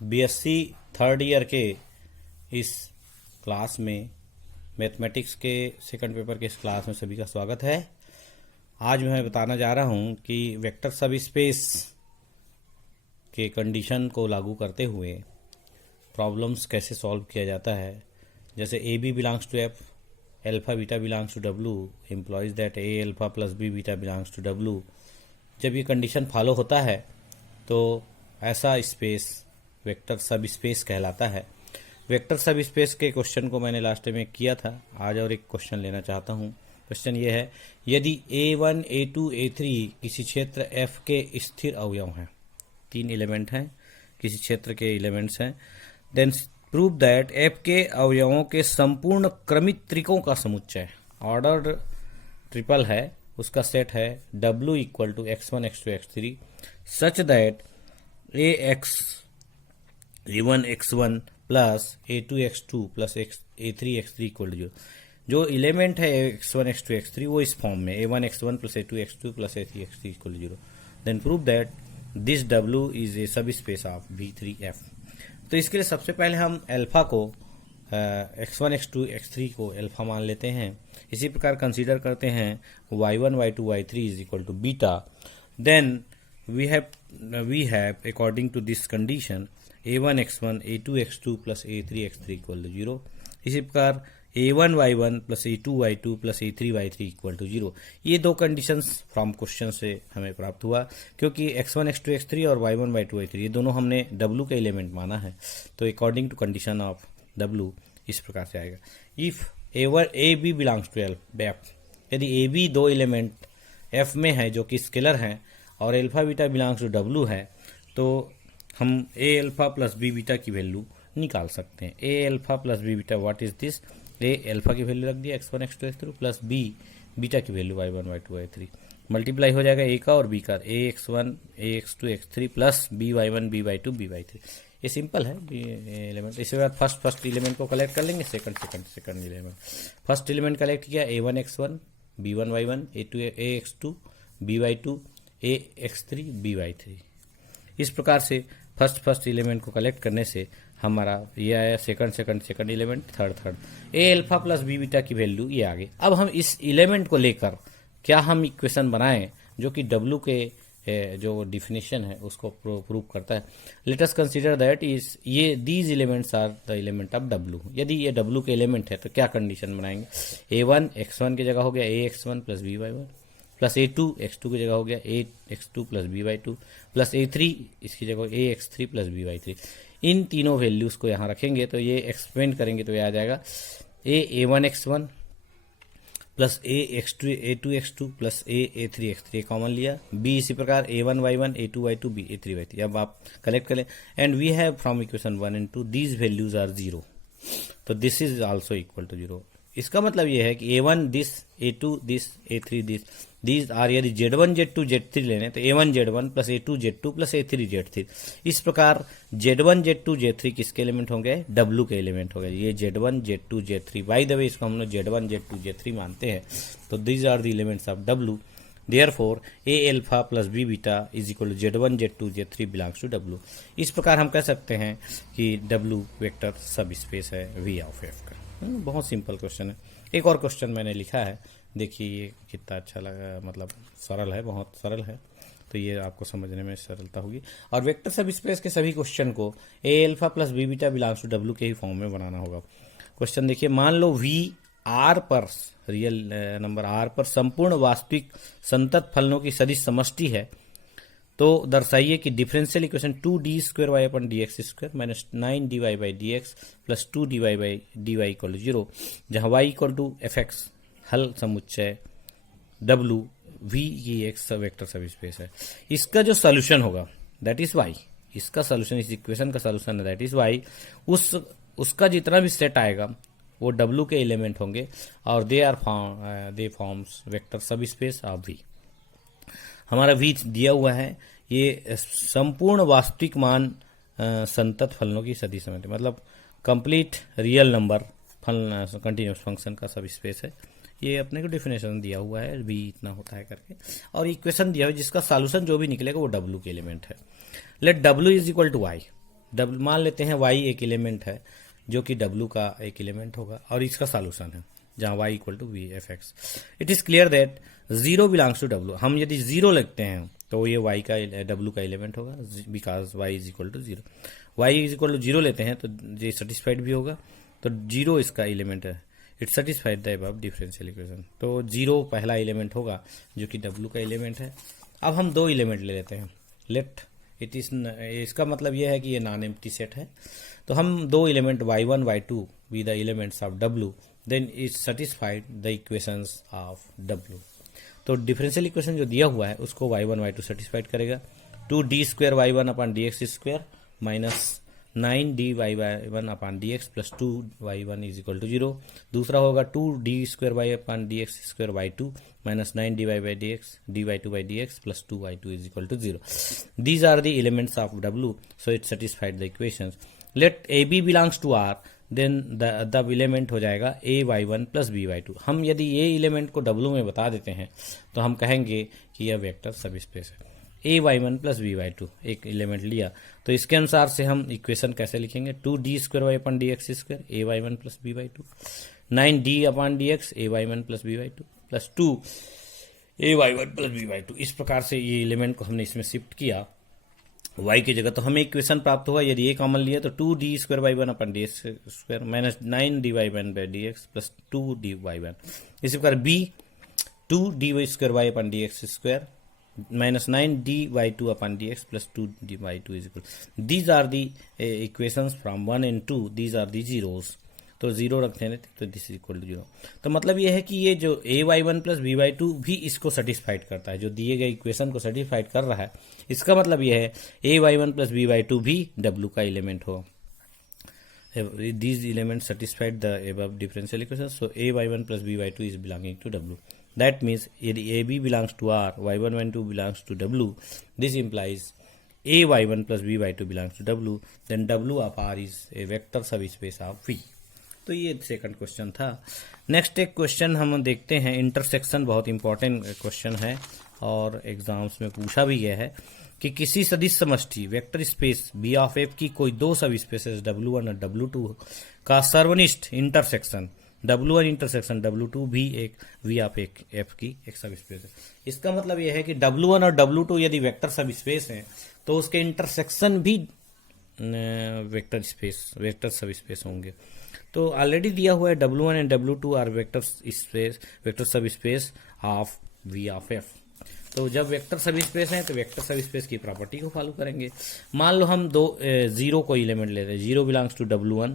BSc third year के इस class में मैथमेटिक्स के सेकंड पेपर के इस क्लास में सभी का स्वागत है। आज मैं बताना जा रहा हूं कि वेक्टर सब स्पेस के कंडीशन को लागू करते हुए प्रॉब्लम्स कैसे सॉल्व किया जाता है। जैसे a b belongs to F, alpha beta belongs to W, implies that a alpha plus b beta belongs to W. जब ये कंडीशन फॉलो होता है तो ऐसा स्पेस वेक्टर सब स्पेस कहलाता है। वेक्टर सब स्पेस के क्वेश्चन को मैंने लास्ट में किया था, आज और एक क्वेश्चन लेना चाहता हूँ। क्वेश्चन ये है, यदि A1, A2, A3 किसी क्षेत्र F के स्थिर अवयव हैं, 3 एलिमेंट हैं, किसी क्षेत्र के एलिमेंट्स हैं, देन प्रूव दैट F के अवयवों के संपूर्ण क्रमित त्रिकों का समुच्चय, ऑर्डर्ड ट्रिपल है, उसका सेट है W equal to x1, x2, x3 such that A1 x1 plus A2 x2 plus A3 x3 equal to 0। जो एलिमेंट है x1 x2 x3 वो इस फॉर्म में A1 x1 plus A2 x2 plus A3 x3 equal to 0। Then prove that this W is a subspace of V3F। तो इसके लिए सबसे पहले हम अल्फा को x1 x2 x3 को अल्फा मान लेते हैं। इसी प्रकार कंसीडर करते हैं y1 y2 y3 is equal to beta. Then we have according to this condition a1 x1 a2 x2 plus a3 x3 equal to 0। इसी प्रकार a1 y1 plus a2 y2 plus a3 y3 equal to 0। ये दो conditions from question से हमें प्राप्त हुआ, क्योंकि x1 x2 x3 और y1 y2 y3 ये दोनों हमने w के एलिमेंट माना है। तो according to condition of w इस प्रकार से आएगा, if a b belongs to f, यदि a b दो एलिमेंट f में है जो कि स्केलर हैं और alpha beta belongs to W है, तो हम a alpha plus b beta की वैल्यू निकाल सकते हैं। A alpha plus b beta what is this, a alpha की वैल्यू रख दिया x1 x2 x3 plus b beta की value y1 y2 y3, multiply हो जाएगा ए का और बी का, a x1 a x2 x3 plus b y1 b y2 b y3। ये सिंपल है एलिमेंट। इसके बाद फर्स्ट एलिमेंट को कलेक्ट कर लेंगे, second element. First element collect किया a1 x1 b1 y1 a2 x2 b y2 x3 by3। इस प्रकार से फर्स्ट एलिमेंट को कलेक्ट करने से हमारा ये आया second element, third a alpha plus b beta की वैल्यू ये आ गई। अब हम इस एलिमेंट को लेकर क्या हम इक्वेशन बनाएं जो कि W के जो डिफिनेशन है उसको प्रूव करता है। Let us consider that is ये these elements are the element of W। यदि ये W के एलिमेंट है तो क्या कंडीशन बनाएंगे, A1 x1 की जगह हो गया a x1 plus b y1 plus A2 x2 की जगह हो गया a x2 plus b y2 plus A3 इसकी जगह a x3 plus b y3। इन तीनों वैल्यूज को यहाँ रखेंगे तो ये एक्सपेंड करेंगे तो ये आ जाएगा a1 x1 plus a2 x2 plus a3 x3 common लिया, b इसी प्रकार a1 y1 a2 y2 b a3 y3। अब आप कलेक्ट करें and we have from equation 1 and 2 these values are 0, तो this is also equal to 0। इसका मतलब यह है कि A1 दिस, A2 दिस, A3 दिस, दीज आर, यदि Z1 Z2 Z3 लेने तो A1 Z1 plus A2 Z2 plus A3 Z3। इस प्रकार Z1 Z2 Z3 किसके एलिमेंट होंगे, W के एलिमेंट हो गए। ये Z1 Z2 Z3, by the way इसको हम लोग Z1 Z2 Z3 मानते हैं, तो these are the elements of W। Therefore A alpha plus B beta is equal to Z1 Z2 Z3 belongs to W। इस प्रकार हम कह सकते हैं कि W वेक्टर सब स्पेस है V ऑफ F का। बहुत सिंपल क्वेश्चन है। एक और क्वेश्चन मैंने लिखा है, देखिए ये कितना अच्छा लगा, मतलब सरल है, बहुत सरल है, तो ये आपको समझने में सरलता होगी। और वेक्टर सब स्पेस के सभी क्वेश्चन को a alpha plus b beta belongs to W के ही फॉर्म में बनाना होगा। क्वेश्चन देखिए, मान लो V R पर, रियल नंबर R पर संपूर्ण वास्तविक संतत फलनों की सदिश समष्टि है, तो दर्शाइए कि differential equation 2d² y upon dx² minus 9dy by dx plus 2dy by dy equal to 0, जहाँ y इक्वल टू fx हल समुच्चय W V की एक वेक्टर सब स्पेस है। इसका जो सॉल्यूशन होगा दैट इज y, इसका सॉल्यूशन, इस इक्वेशन का सॉल्यूशन है दैट इज y। उसका जितना भी सेट आएगा वो W के एलिमेंट होंगे और दे forms vector subspace of V। हमारा V दिया हुआ है, ये संपूर्ण वास्तविक मान संतत फलनों की सदिश समष्टि, मतलब कंप्लीट रियल नंबर फल कंटिन्यूस फंक्शन का सब स्पेस है। ये अपने को डेफिनेशन दिया हुआ है, V इतना होता है करके, और इक्वेशन दिया हुआ है जिसका सॉल्यूशन जो भी निकलेगा वो W के एलिमेंट है। Let W is equal to y, मान लेते हैं y एक एलिमेंट है जो कि w का एक एलिमेंट होगा और इसका सॉल्यूशन है जहां y equal to v f x. It is clear that zero belongs to w। हम यदि जीरो लिखते हैं तो ये y का w का एलिमेंट होगा because y is equal to zero. y is equal to zero लेते हैं तो ये सेटिस्फाइड भी होगा, तो जीरो इसका एलिमेंट है। It satisfied the above differential equation. तो जीरो पहला एलिमेंट होगा जो कि w का एलिमेंट है। अब हम दो एलिमेंट ले लेते हैं। लेट इट इज, इसका मतलब यह है कि ये नॉन एम्प्टी सेट है। तो हम दो element y1 y2 be the elements of w, then it satisfied the equations of w। तो डिफरेंशियल इक्वेशन जो दिया हुआ है उसको y1 y2 सेटिस्फाइड करेगा। 2d square y1 upon dx square minus 9d y1 upon dx plus 2y1 is equal to 0। दूसरा होगा 2d square y upon dx square y2 minus 9dy by dx dy2 by dx plus 2y2 is equal to 0। These are the elements of w, so it satisfied the equations. Let ab belongs to r, then the element हो जाएगा a y1 plus b y2। हम यदि ये element को w में बता देते हैं तो हम कहेंगे कि यह वेक्टर सब स्पेस है। a y1 plus b y2 एक एलिमेंट लिया तो इसके अनुसार से हम इक्वेशन कैसे लिखेंगे, 2d square y upon dx square a y1 plus b y2, 9d upon dx a y1 plus b y2 plus 2 a y1 plus b y2। इस प्रकार से ये एलिमेंट को हमने इसमें शिफ्ट किया y की जगह, तो हमें इक्वेशन प्राप्त होगा। यदि ये कॉमन लिया तो 2d square y1 upon dx square minus 9d y1 by dx plus 2d y1। इसी प्रकार b 2d square y upon dx square minus 9dy2 upon dx plus 2dy2 is equal. These are the equations from 1 and 2. These are the zeros. तो zero रखते हैं तो this is equal to zero. तो मतलब ये है कि ये जो a y1 plus b y2 भी इसको सेटिस्फाइड करता है, जो दिए गए इक्वेशन को सेटिस्फाइड कर रहा है। इसका मतलब ये है a y1 plus b y2 भी w का एलिमेंट हो। These elements satisfied the above differential equation, so a y1 plus b y2 is belonging to w. That means यदि AB belongs to R, y1 y2 belongs to W, this implies a y1 plus b y2 belongs to W, then W of R is a vector subspace of V. तो ये second question था। Next एक question हम देखते हैं, intersection बहुत important question है और एग्जाम्स में पूछा भी गया है कि किसी सदिश समष्टि vector space V of F की कोई दो सब स्पेसेस W1 और W2 का सर्वनिष्ठ इंटरसेक्शन W1 इंटरसेक्शन W2 भी एक V ऑफ एफ की एक सब स्पेस है। इसका मतलब यह है कि W1 और W2 यदि वेक्टर सब स्पेस हैं तो उसके इंटरसेक्शन भी वेक्टर सब स्पेस होंगे। तो ऑलरेडी दिया हुआ है W1 and W2 are vector subspace of V of F. तो जब वेक्टर सब स्पेस है तो वेक्टर सब स्पेस की प्रॉपर्टी को फॉलो करेंगे। मान लो हम दो जीरो को एलिमेंट ले रहे हैं, zero belongs to W1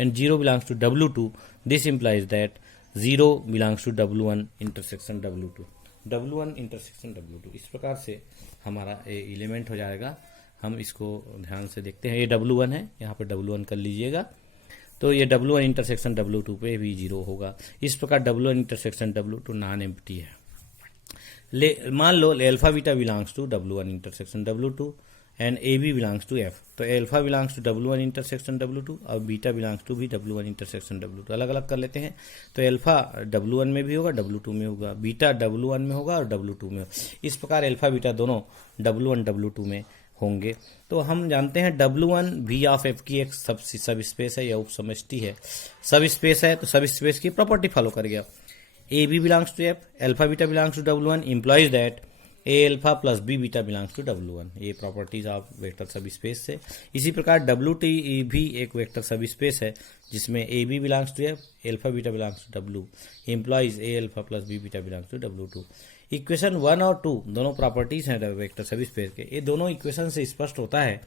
and zero belongs to W2। This implies that zero belongs to W1 intersection W2, W1 intersection W2। इस प्रकार से हमारा एलिमेंट हो जाएगा। हम इसको ध्यान से देखते हैं, ये W1 है, यहाँ पे W1 कर लीजिएगा। तो ये W1 इंटरसेक्शन W2 पे भी जीरो होगा। इस प्रकार W1 intersection W2 non empty है। मान लो alpha beta belongs to W1 intersection W2 and a b belongs to F. तो alpha belongs to W1 intersection W2 और बीटा बिलोंग्स टू भी W1 इंटरसेक्शन W2। अलग अलग कर लेते हैं। तो अल्फा W1 में भी होगा, W2 में होगा, बीटा W1 में होगा और W2 में होगा। इस प्रकार अल्फा बीटा दोनों W1 W2 में होंगे। तो हम जानते हैं W1 V ऑफ एफ की एक सब स्पेस है या उप समष्टि है। सब स्पेस है तो सब स्पेस की प्रॉपर्टी फॉलो कर गया। A b belongs to F, alpha beta belongs to W1 implies that a alpha plus b beta belongs to W1। ये properties of vector subspace से। इसी प्रकार W2 भी एक वेक्टर सब स्पेस है जिसमें a b belongs to F, alpha beta belongs to W implies a alpha plus b beta belongs to W2। Equation 1 और 2 दोनों प्रॉपर्टीज हैं वेक्टर सब स्पेस के। ये दोनों इक्वेशन से स्पष्ट होता है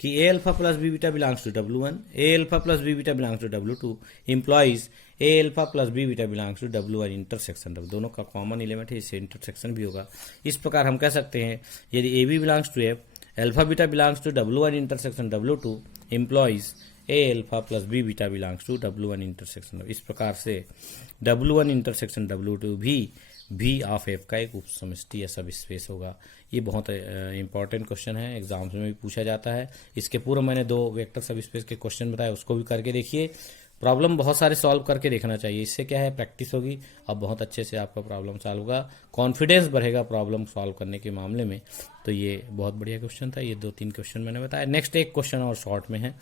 कि a alpha plus b beta belongs to W1, a alpha plus b beta belongs to W2 implies a alpha plus b beta belongs to W1 intersection W। दोनों का कॉमन एलिमेंट है, इससे इंटरसेक्शन भी होगा। इस प्रकार हम कह सकते हैं यदि a b belongs to F, alpha beta belongs to W1 intersection W2 implies a alpha plus b beta belongs to W1 intersection W। इस प्रकार से W1 इंटरसेक्शन W2 भी V ऑफ एफ का एक उप समष्टि या सब स्पेस होगा। ये बहुत इंपॉर्टेंट क्वेश्चन है, एग्जाम्स में भी पूछा जाता है। इसके पूर्व मैंने दो वेक्टर सब स्पेस के क्वेश्चन बताए, उसको भी करके देखिए। प्रॉब्लम बहुत सारे सॉल्व करके देखना चाहिए, इससे क्या है प्रैक्टिस होगी और बहुत अच्छे से आपका प्रॉब्लम सॉल्व होगा, कॉन्फिडेंस बढ़ेगा प्रॉब्लम सॉल्व करने के मामले में। तो ये बहुत बढ़िया क्वेश्चन था, ये 2-3 क्वेश्चन मैंने बताया। नेक्स्ट एक क्वेश्चन और शॉर्ट में है,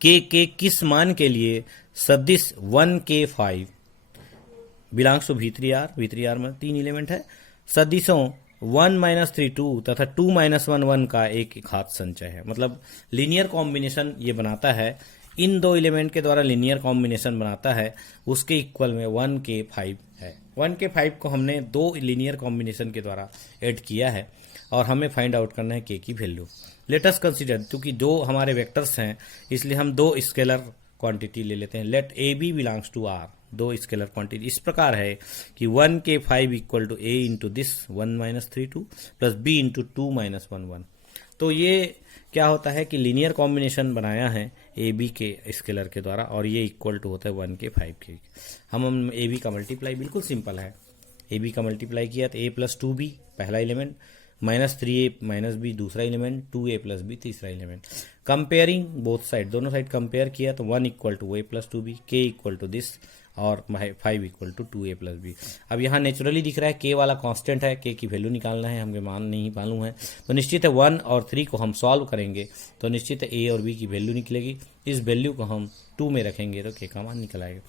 के किस मान के लिए सदिश 1K5 बिलोंग्स टू V3R में 3 एलिमेंट है, सदिशों 1-3 2 तथा 2-1 का एक घात संचय है। मतलब लीनियर कॉम्बिनेशन ये बनाता है, इन दो एलिमेंट के द्वारा लीनियर कॉम्बिनेशन बनाता है, उसके इक्वल में 1K5 है। 1K5 को हमने दो लीनियर कॉम्बिनेशन के द्वारा ऐड किया है और हमें फाइंड आउट करना है के की वैल्यू। लेट अस कंसीडर, क्योंकि दो हमारे वेक्टर्स हैं इसलिए हम दो स्केलर क्वांटिटी ले लेते हैं। Let a b belongs to R, दो स्केलर क्वांटिटी इस प्रकार है कि 1K5 equal to a into this 1-3 2 plus b into 2-1 1। तो ये क्या होता है कि लीनियर कॉम्बिनेशन बनाया है ए बी के स्केलर के द्वारा और ये इक्वल टू होता है 1K5 के। हम ए बी का मल्टीप्लाई बिल्कुल सिंपल है, ए बी का मल्टीप्लाई किया तो ए प्लस 2B पहला एलिमेंट, -3A - B दूसरा एलिमेंट, 2A + B तीसरा एलिमेंट। कंपेयरिंग बोथ साइड, दोनों साइड कंपेयर किया तो 1 equal to A + 2B, K equal to this और 5 इक्वल टू 2A + B। अब यहाँ नेचुरली दिख रहा है K वाला कांस्टेंट है, K की वैल्यू निकालना है, हमें मान नहीं मालूम है, तो निश्चित है 1 और 3 को हम सॉल्व करेंगे तो निश्चित है A और B की वैल्यू निकलेगी। इस वैल्यू को हम 2 में रखेंगे तो K का मान निकल आएगा।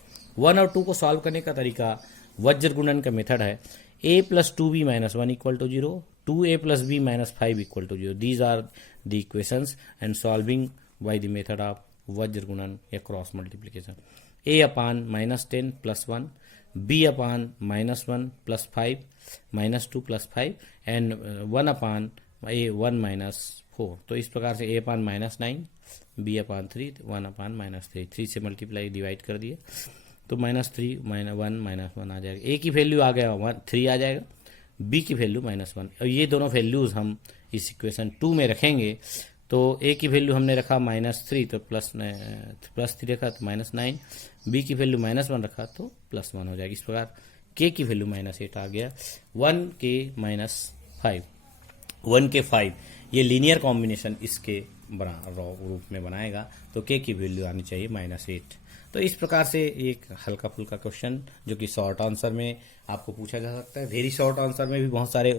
1 और 2 को सॉल्व करने का तरीका वज्र गुणन का मेथड है। A + 2B - 1 equal to 0, 2A + B - 5 equal to 0। These are the equations and solving by the method of वज्र गुणन या cross multiplication. A/-10 + 1, B/-1 + 5 -2 + 5 and 1/A1 - 4। तो इस प्रकार से A/-9, B/3, 1/-3, 3 से मल्टीप्लाई डिवाइड कर दिए तो -3 -1 -1 आ जाएगा। A की वैल्यू आ गया 3 आ जाएगा, B की वैल्यू -1। और ये दोनों वैल्यूज हम इस इक्वेशन 2 में रखेंगे तो A की वैल्यू हमने रखा -3 तो +3 रखा तो -9, B की वैल्यू -1 रखा तो +1 हो जाएगी। इस प्रकार K की वैल्यू -8 आ गया। 1K5 ये लीनियर कॉम्बिनेशन इसके रूप में बनाएगा तो K की वैल्यू आनी चाहिए -8। तो इस प्रकार से एक हल्का फुल्का क्वेश्चन जो कि शॉर्ट आंसर में आपको पूछा जा सकता है। वेरी शॉर्ट आंसर में भी बहुत सारे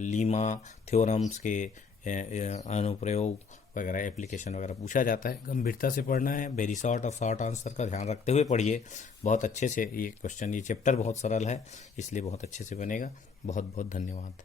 लीमा थ्योरम्स के अनुप्रयोग वगैरह एप्लीकेशन वगैरह पूछा जाता है। गंभीरता से पढ़ना है, वेरी शॉर्ट और शॉर्ट आंसर का ध्यान रखते हुए पढ़िए बहुत अच्छे से। ये क्वेश्चन, ये चैप्टर बहुत सरल है इसलिए बहुत अच्छे से बनेगा। बहुत बहुत धन्यवाद।